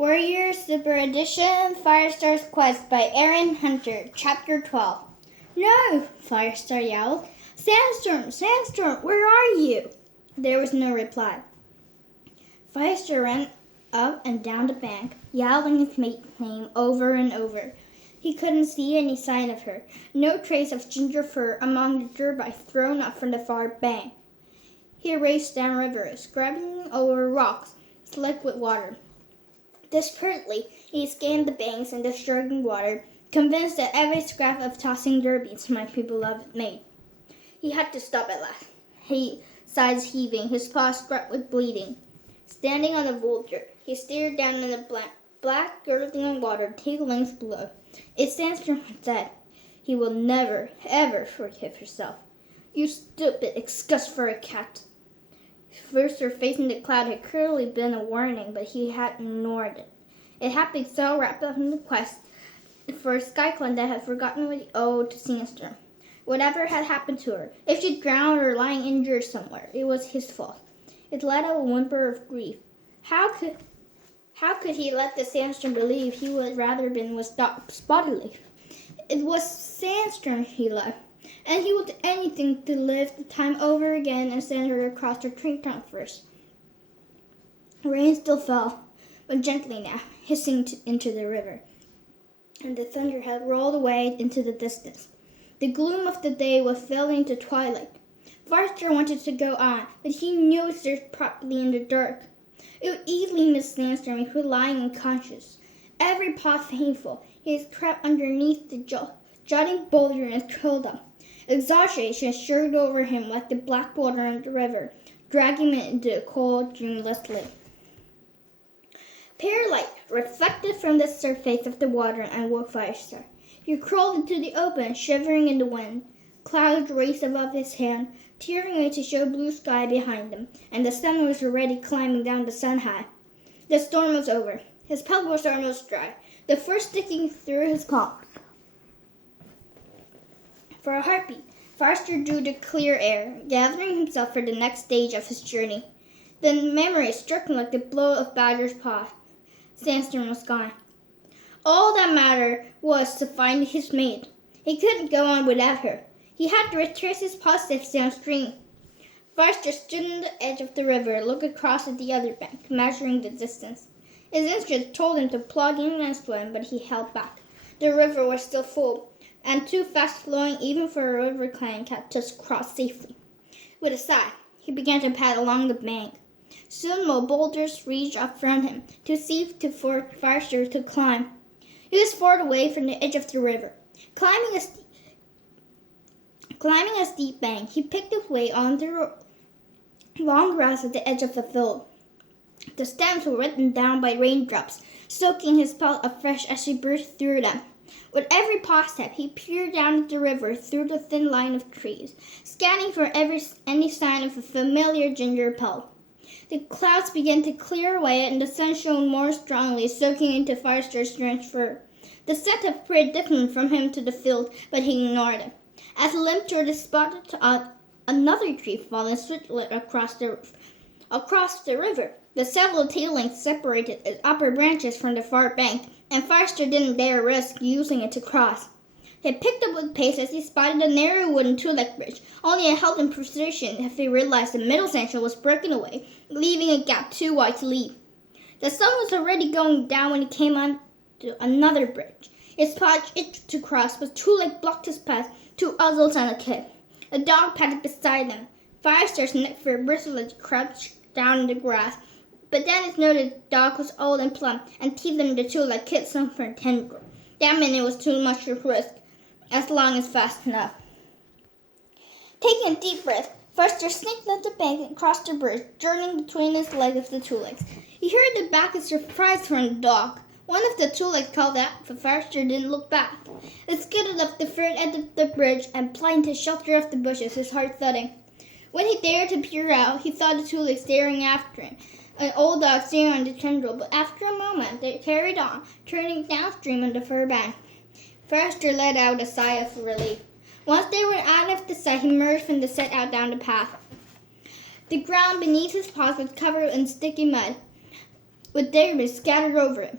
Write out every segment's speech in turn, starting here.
Warrior Super Edition Firestar's Quest by Aaron Hunter, Chapter 12. No, Firestar yelled. Sandstorm, where are you? There was no reply. Firestar ran up and down the bank, yelling his mate's name over and over. He couldn't see any sign of her, no trace of ginger fir among the dirt thrown up from the far bank. He raced downriver, scrambling over rocks slick with water. Desperately, he scanned the banks and the struggling water, convinced that every scrap of tossing derbies might be beloved mate. He had to stop at last, sides heaving, his paws scrubbed with bleeding. Standing on the boulder, he stared down in the black gurgling water 2 lengths below. It Sandstorm had said, he will never, ever forgive herself. You stupid, excuse for a cat. Firestar facing the cloud had clearly been a warning, but he had ignored it. It had been so wrapped up in the quest for a skyclone that had forgotten what he owed to Sandstorm. Whatever had happened to her, if she drowned or lying injured somewhere, it was his fault. It let out a whimper of grief. How could he let the Sandstorm believe he would rather been with Spotted Leaf? It was Sandstorm he loved, and he would do anything to live the time over again and send her across the treetop first. Rain still fell, but gently now, hissing into the river, and the thunder had rolled away into the distance. The gloom of the day was falling to twilight. Firestar wanted to go on, but he knew it stood properly in the dark. It would easily miss Sandstorm if he was lying unconscious. Every paw painful, he was trapped underneath the jutting boulder and curled up. Exhaustion surged over him like the black water in the river, dragging him into a cold, dreamless lake. Pale light reflected from the surface of the water and woke Firestar. He crawled into the open, shivering in the wind. Clouds raced above his head, tearing away to show blue sky behind him, and the sun was already climbing down the sun high. The storm was over. His pelt was almost dry, the fur sticking through his palm. For a heartbeat, Firestar drew the clear air, gathering himself for the next stage of his journey. Then memory struck him like the blow of Badger's paw. Sandstorm was gone. All that mattered was to find his mate. He couldn't go on without her. He had to retrace his footsteps downstream. Firestar stood on the edge of the river and looked across at the other bank, measuring the distance. His instinct told him to plug in and swim, but he held back. The river was still full, and too fast-flowing even for a river clan cat to cross safely. With a sigh, he began to pad along the bank. Soon more boulders reached up from him, too steep for Firestar to climb. He was far away from the edge of the river. Climbing a steep bank, he picked his way on the long grass at the edge of the field. The stems were written down by raindrops, soaking his pelt afresh as he burst through them. With every paw step, he peered down at the river through the thin line of trees, scanning for any sign of a familiar ginger pelt. The clouds began to clear away, and the sun shone more strongly, soaking into Firestar's drenched fur. The scent had spread different from him to the field, but he ignored it. As he limped toward the spot, another tree fallen swiftly across the river. The several tailings separated its upper branches from the far bank, and Firestar didn't dare risk using it to cross. He picked up with pace as he spotted a narrow wooden two-leg bridge, only it held in precision if he realized the middle section was broken away, leaving a gap too wide to leap. The sun was already going down when he came on to another bridge. His paw itched to cross, but two-leg blocked his path, 2 others and a kid. A dog padded beside them. Firestar's neck fur bristled as he crouched down in the grass, but Dennis noted the dog was old and plump, and teeth in the two-leg kid some for a tendril. That meant it was too much to risk, as long as fast enough. Taking a deep breath, Firestar sneaked up the bank and crossed the bridge, journeying between his legs of the two legs. He heard the back of surprise from the dog. One of the two legs called out, but Firestar didn't look back. It skidded up the third end of the bridge and plunged into shelter of the bushes, his heart thudding. When he dared to peer out, he saw the two legs staring after him, an old dog staring on the tendril, but after a moment they carried on, turning downstream on the fur bank. Firestar let out a sigh of relief. Once they were out of the sight, he emerged and set out down the path. The ground beneath his paws was covered in sticky mud. with debris scattered over it.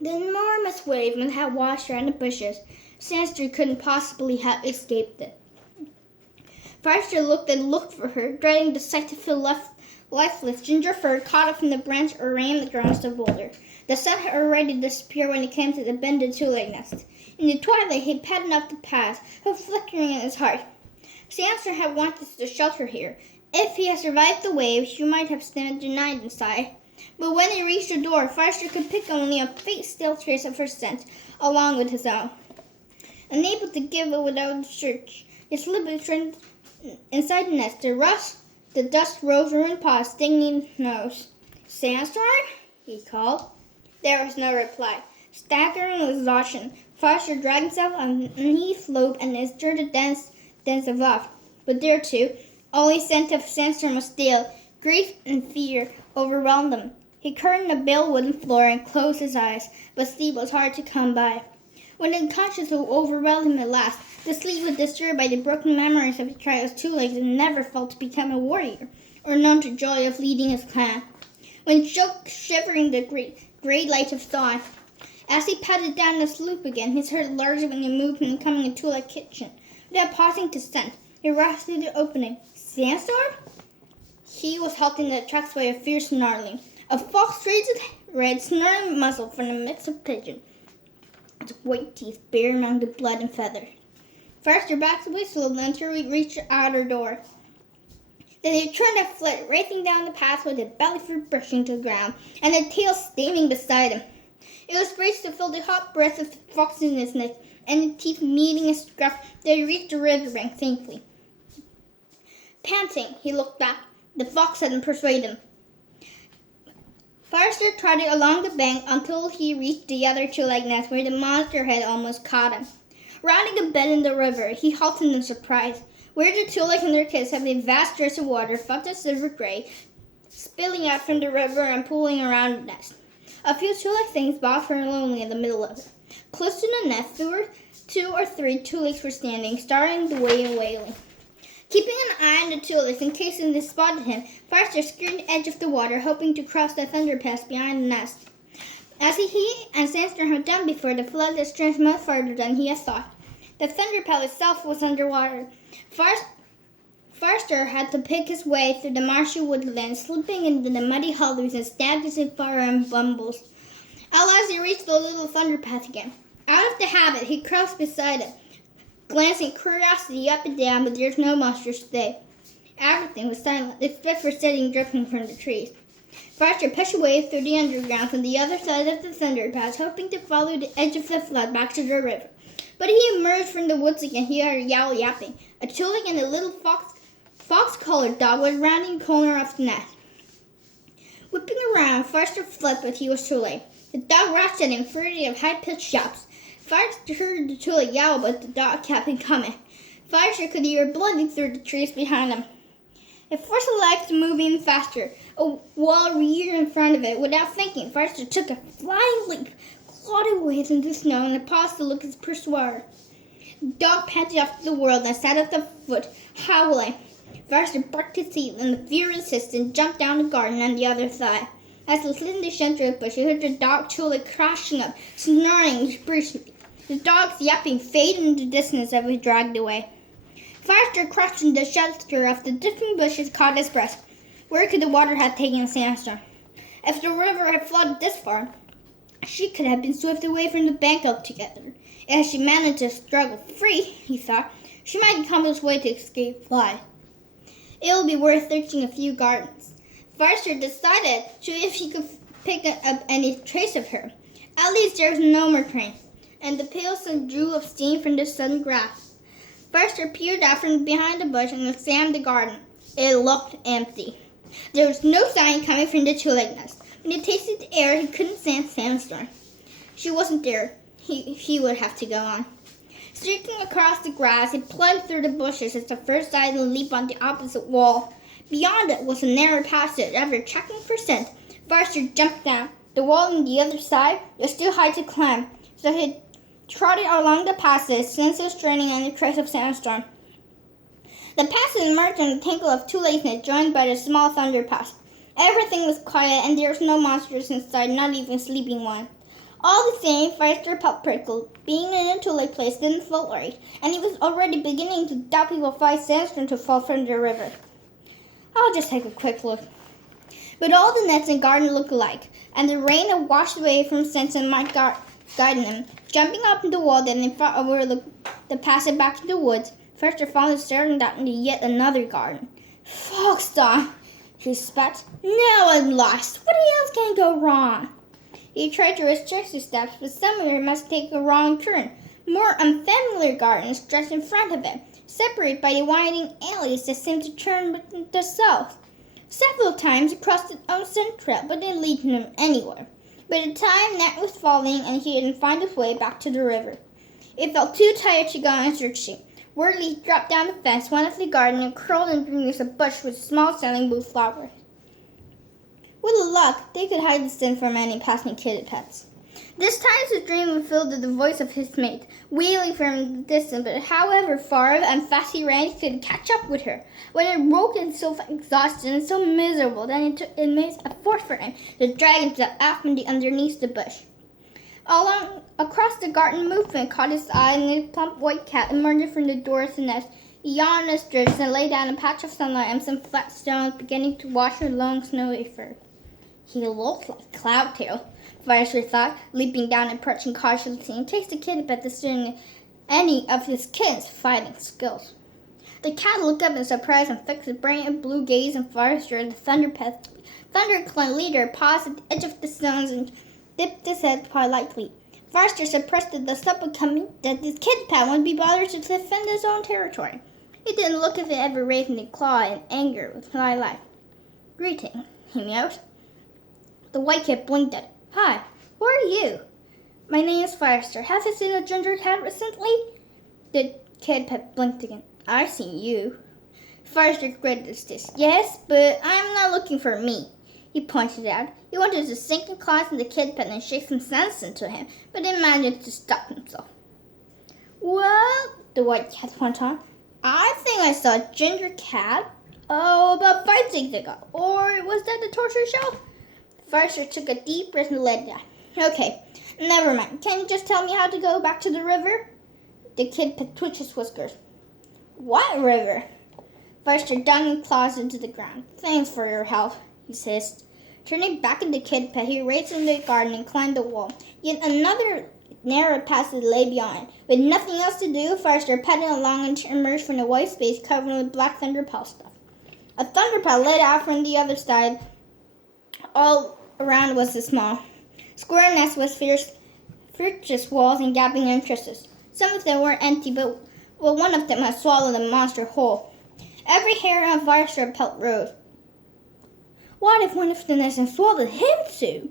The enormous wave must have washed around the bushes. Sandstorm couldn't possibly have escaped it. Firestar looked and looked for her, dreading the sight to feel lifeless ginger fur caught up from the branch or rammed against the boulder. The sun had already disappeared when he came to the bended two-leg nest. In the twilight, he padded up the path, hope flickering in his heart. Sandstorm had wanted to shelter here. If he had survived the wave, she might have spent the night inside. But when he reached the door, Firestar could pick only a faint still trace of her scent, along with his own. Unable to give it without a search, he slipped inside the nest. The dust rose from his paws, stinging his nose. "Sandstorm?" he called. There was no reply. Staggering with exhaustion, Firestar dragged himself on a knee slope and entered the dense above. But there, too, only scent of Sandstorm was stale. Grief and fear overwhelmed him. He curled on the pale wooden floor and closed his eyes, but sleep was hard to come by. When unconscious overwhelmed him at last, the sleep was disturbed by the broken memories of his child's two legs and never felt to become a warrior, or known the joy of leading his clan. When choked, shivering the grey light of dawn, as he padded down the slope again, he heard larger than a movement coming into the kitchen. Without pausing to scent, he rushed through the opening. "Sandstorm?" He was halted in the tracks by a fierce snarling. A fox raised its red, snarling muzzle from the midst of pigeon, its white teeth bare among the blood and feather. Firestar backed away slowly until he reached the outer door. Then he turned and fled, racing down the path with his belly fruit brushing to the ground, and the tail standing beside him. It was braced to feel the hot breath of the fox in his neck, and the teeth meeting his scruff that he reached the riverbank safely. Panting, he looked back. The fox hadn't persuaded him. Firestar trotted along the bank until he reached the other two-legged nest where the monster had almost caught him. Rounding a bend in the river, he halted in surprise. Where the two-legs and their kids had a vast dress of water, felt of silver gray, spilling out from the river and pooling around the nest. A few two-legged things bobbed lonely in the middle of it. Close to the nest, two or three two-legs were standing, staring the way and wailing. Keeping an eye on the two-legs in case they spotted him, Firestar skirted the edge of the water, hoping to cross the thunder pass behind the nest. As he and Sandstorm had done before, the flood had stretched much farther than he had thought. The thunder pass itself was underwater. Firestar had to pick his way through the marshy woodland, slipping into the muddy hollows and stabbing in fire and bumbles. At last he reached the little thunder path again. Out of the habit, he crouched beside it, glancing curiosity up and down, but there was no monstrous stay. Everything was silent, except for steady dripping from the trees. Firestar pushed away through the underground from the other side of the thunder pass, hoping to follow the edge of the flood back to the river. But he emerged from the woods again. He heard a yowl yapping. A two-leg and a little fox-colored dog was rounding the corner of the nest. Whipping around, Firestar fled, but he was too late. The dog rushed at him, furtive of high-pitched yelps. Firestar heard the two-leg yowl, but the dog kept on coming. Firestar could hear blooding through the trees behind him. It forced the legs to move even faster. A wall reared in front of it. Without thinking, Firestar took a flying leap, clawed away through the snow, and paused to look at his pursuer. The dog panted off to the world and sat at the foot, howling. Firestar barked his teeth, and the furious assistant jumped down the garden on the other side. As he slid in the center of the bush, he heard the dog two-leg crashing up, snarling briskly. The dog's yapping faded in the distance as he dragged away. Firestar crouched in the shelter of the dripping bushes, caught his breath. Where could the water have taken Sandstorm? If the river had flooded this far, she could have been swept away from the bank altogether. As she managed to struggle free, he thought, she might accomplish a way to escape fly. It would be worth searching a few gardens. Firestar decided to if he could pick up any trace of her. At least there was no more train, and the pale sun drew of steam from the sudden grass. Firestar peered out from behind the bush and examined the garden. It looked empty. There was no sign coming from the two-legged nest. When he tasted the air, he couldn't sense Sandstorm. She wasn't there. He would have to go on. Streaking across the grass, he plunged through the bushes at the first sight and leaped on the opposite wall. Beyond it was a narrow passage. After checking for scent, Firestar jumped down. The wall on the other side was too high to climb, so he trotted along the passage, senses straining any trace of Sandstorm. The passage emerged in a tangle of two lakes joined by the small thunder pass. Everything was quiet, and there was no monsters inside, not even sleeping one. All the same, Firestar felt prickled. Being in a tule place didn't feel right, and he was already beginning to doubt he would find Sandstorm to fall from the river. I'll just take a quick look. But all the nets in the garden looked alike, and the rain had washed away from sense and might guide him. Jumping up the wall that in front overlooked the passage back to the woods, Firestar found himself staring down into yet another garden. Foxstar, he spat. Now at last, what else can go wrong? He tried to restrict his steps, but somewhere he must take a wrong turn. More unfamiliar gardens stretched in front of him, separated by the winding alleys that seemed to turn with the south. Several times he crossed the unseen trail, but it didn't lead him anywhere. By the time night was falling and he didn't find his way back to the river, he felt too tired to go on searching. Worriedly, he dropped down the fence, went into the garden, and curled underneath a bush with small sailing blue flowers. With luck, they could hide the scent from any passing kitty pets. This time his dream was filled with the voice of his mate, wailing from the distance, but however far and fast he ran, he couldn't catch up with her. When it broke in so exhausted and so miserable that it made a force for him to drag himself out from underneath the bush. Across the garden, movement caught his eye, and a plump white cat emerged from the door of the nest. He yawned and stretched and lay down a patch of sunlight and some flat stones, beginning to wash her long snowy fur. He looked like Cloudtail, Firestar thought, leaping down and perching cautiously in case the kitty pet discerned any of his kitten's fighting skills. The cat looked up in surprise and fixed his bright blue gaze on Firestar, and the thunderclap leader paused at the edge of the stones and dipped his head politely. Firestar suppressed the supple comment that his kitty pet wouldn't be bothered to defend his own territory. He didn't look as if it ever raised a claw in anger with life. Greeting, he meowed. The white cat blinked at him. Hi, who are you? My name is Firestar. Have you seen a ginger cat recently? The kid pet blinked again. I've seen you. Firestar gritted his teeth. Yes, but I'm not looking for me, he pointed out. He wanted to sink his claws in the kid pet and shake some sense into him, but he managed to stop himself. Well, the white cat went on, I think I saw a ginger cat, about 5 days ago. Or was that the torture show? Firestar took a deep breath and let down. Okay, never mind. Can you just tell me how to go back to the river? The kid twitched his whiskers. What river? Firestar dug his claws into the ground. Thanks for your help, he hissed. Turning back in the kid pet, he raced into the garden and climbed the wall. Yet another narrow passage lay beyond. With nothing else to do, Firestar padded along and emerged from the white space covered with black thunderpelt stuff. A thunderpelt let out from the other side. All around was a small square nest with fierce walls and gaping entrances. Some of them were empty, but one of them had swallowed a monster whole. Every hair on Firestar's pelt rose. What if one of the nests had swallowed him too?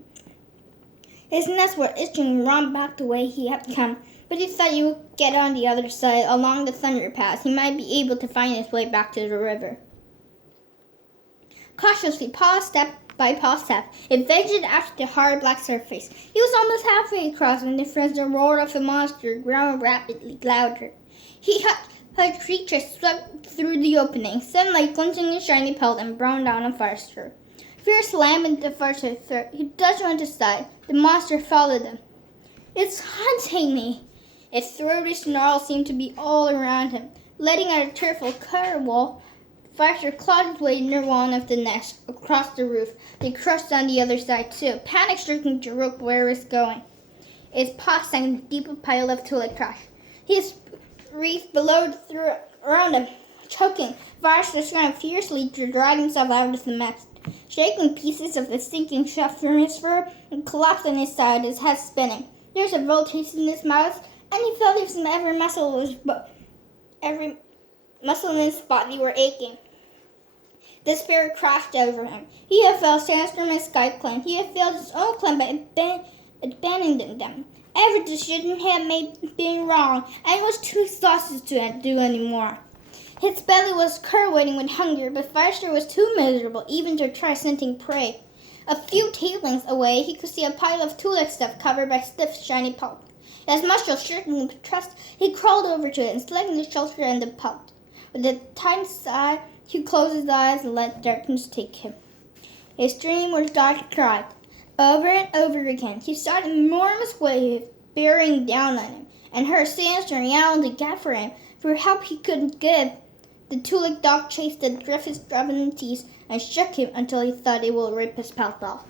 His nests were itching and run back the way he had come, but he thought he would get on the other side along the thunder path. He might be able to find his way back to the river. Cautiously, paw step by paw step, it ventured after the hard black surface. He was almost halfway across when the frenzied roar of the monster grew rapidly louder. He heard creatures swept through the opening, sunlight glinting in shiny pelt and brown down on Firestar. Fear slammed into Firestar's throat. He dodged on his side. The monster followed him. It's hunting me! Its throaty snarl seemed to be all around him. Letting out a tearful caterwaul, Firestar clawed his way near one of the nests, across the roof. They crushed on the other side too, panic-stricken to look where it was going. Its paw sank in a deep pile of tule trash. His reef billowed around him, choking. Firestar scrambled fiercely to drag himself out of the mess, shaking pieces of the stinking stuff from his fur and collapsed on his side, his head spinning. There was a real taste in his mouth, and he felt every muscle in his body were aching. Despair crashed over him. He had failed Sandstorm and SkyClan. He had failed his own clan by abandoning them. Every decision he had made being wrong, and he was too exhausted to do any more. His belly was curdling with hunger, but Firestar was too miserable even to try scenting prey. A few tailings away, he could see a pile of tule stuff covered by stiff, shiny pulp. As muscles shrinking with trust, he crawled over to it and selected the shelter and the pulp. With a tiny sigh, he closed his eyes and let darkness take him. A stream where God cried. Over and over again, he saw an enormous wave bearing down on him, and heard Sandstorm yelling to God for him, for help he couldn't give. The two-legged dog chased the drift his extremities and shook him until he thought it would rip his pelt off.